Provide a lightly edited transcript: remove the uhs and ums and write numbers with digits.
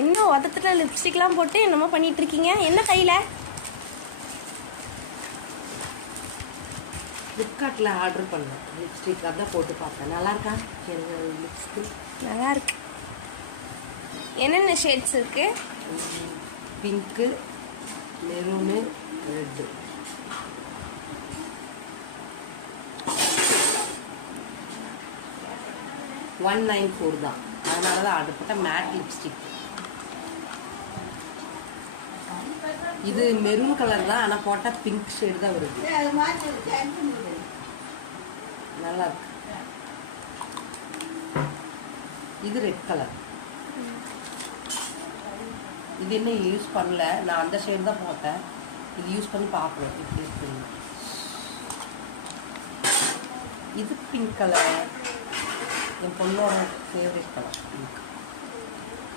இன்னும் உதத்துல லிப்ஸ்டிக்லாம் போட்டு என்னமோ பண்ணிட்டு இருக்கீங்க. என்ன கையில? ஃப்ளிப்கார்ட்டில் ஆர்டர் பண்ணேன் லிப்ஸ்டிக். அதான் போட்டு பார்த்தேன். நல்லா இருக்கா லிப்ஸ்டிக்? நல்லா இருக்கு. என்னென்ன ஷேட்ஸ் இருக்கு? Pink, maroon, red. $194 தான். அதனால தான் ஆர்டர் போட்டேன். Mat lipstick. இது மெரூன் கலர் தான், ஆனால் போட்டால் பிங்க் ஷேடு தான் வருது. நல்லா இருக்கு. இது ரெட் கலர். இது இன்னும் யூஸ் பண்ணல. நான் அந்த ஷேடு தான் போட்டேன். இது யூஸ் பண்ணி பார்க்கணும். இப்படி யூஸ் பண்ணி. இது பிங்க் கலர். என் பொண்ணோட ஃபேவரட் கலர் பிங்க்.